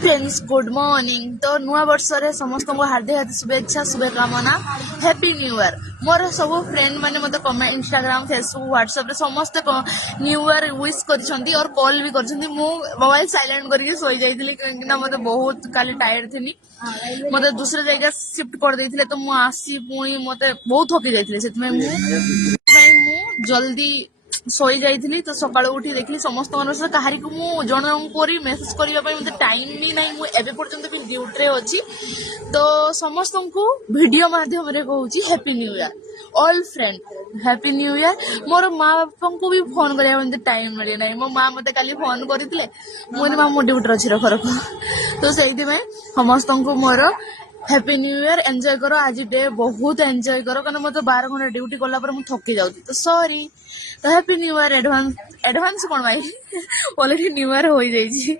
Friends good morning. तो नुआ वर्ष रे समस्त को हार्दिक हार्दिक शुभेच्छा शुभकामना हैप्पी न्यू ईयर। मोर सब फ्रेंड माने मते कमेंट इंस्टाग्राम फेसबुक व्हाट्सएप रे समस्त न्यू ईयर विश करछंती और कॉल भी करछंती। मु मोबाइल साइलेंट करके सोई जाइतिली कि ना मते बहुत काली टायर्ड थिनी। मते दूसरे जगह शिफ्ट कर देथिले तो मु आसी पुणी मते बहुत थकी जाइतिले सेतमे मु जल्दी सोई जाइथिली। तो सकाळु उठी देखली समस्त मनस कहारी को मु जणकोरी मेसेज करिवा पई मते टाइम भी नाही। मु एबे पर्यंत भी ड्यूटी रे अछि। तो समस्त को वीडियो माध्यम रे कहूची happy new year all friend happy new year. मोर माँ बापा को भी फोन करिया मते टाइम मिले नाही। मो माँ मते काली फोन करथिले मोने माँ मो ड्यूटी रे अछि रख रख। तो सेहिदि में समस्त को more happy new year. Enjoy करो आज डे बहुत एंजॉय करो कारण मते 12 घंटा ड्यूटी करला पर मु थकी जाउती। तो सॉरी। तो happy new year advance advance कोन भाई ऑलरेडी न्यू ईयर हो जाई छी।